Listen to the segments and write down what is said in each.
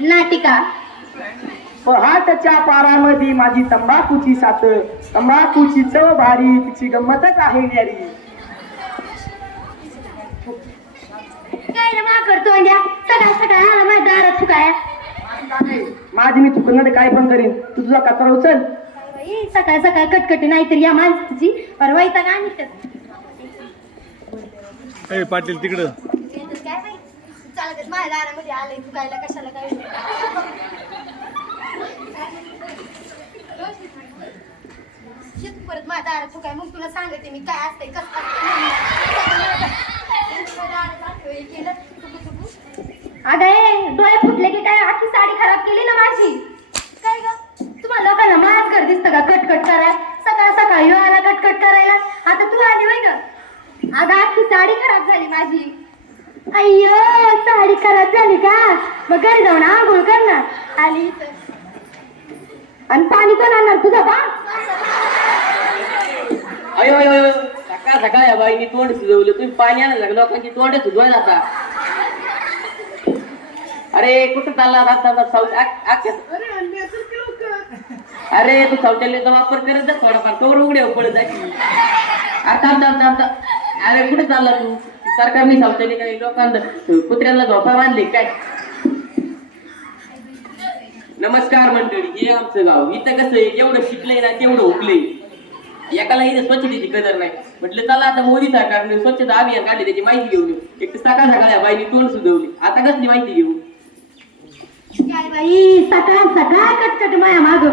नाटिका. पहाटच्या पारामध्ये माझी तंबाखूची साथ, तंबाखूची चव भारी, तिची गंमतच आहे न्यारी. काय रे मा करतो अंड्या, सकाळ सकाळ आला माझ्या दारात चुकाया. माझी मी चुकणार काय पण करीन, तू तुझा कचरा उचल. बाई, सकाळ सकाळ कटकटी नाहीतरी या माणसाची परवा इथं का निघतात. ए पाटील तिकडं काय बाई चालत माझ्या दारामध्ये आलंय चुकायला कशाला काय. परत माझ्या दारात चुकाय मग तुला सांगते मी काय असतंय कसं अगं ए डोळे फुटले की काय आखी साडी खराब केली ना माझी. काय ग तुम्हाला लोकांना माझ घर दिसतं का कटकट कराय सकाळ सकाळ यो आला कटकट करायला. आता तू आली होय ग. अगं आखी साडी खराब झाली माझी. अय्यो साडी खराब झाली का मग घरी जाऊन आंघोळ कर ना. आली आणि पाणी कोण आणणार तुझा बा. अयो अयो अयो सकाळ सकाळ या बाईनी तोंड सुजवलं तुम्ही पाणी आणलं लागलं लोकांची तोंड सुजवायला आता. अरे कुठं चालला अरे तू शौचालयाचा वापर करत जा थोडाफार कवर उघडे पडत जायची. अरे कुठे चालला तू. सरकारने शौचालय काही लोकांना कुत्र्यांना झोपा बांधले काय. नमस्कार मंडळी, हे आमचं गाव. इथं कसं आहे एवढं शिकलंय ना तेवढं उकलंय. एकाला इथे स्वच्छतेची कदर नाही. म्हटलं चला आता मोदी सरकारने स्वच्छता अभियान काढले त्याची माहिती घेऊन येऊ. एक तर सकाळ सकाळ बाईने तोंड सुधवली आता कसली माहिती घेऊ. काय बाई सकाळ सकाळ कटकट माया माग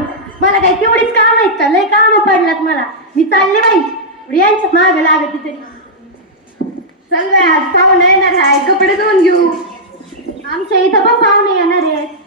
मला काही तेवढीच काम आहेत का लय काम पडलात मला. मी चालले बाई यांच्या माग लागत तरी. चल बाई आज पाहुणे येणार आहे कपडे धुवून घेऊ. आमच्या इथं पण पाहुणे येणार आहेत.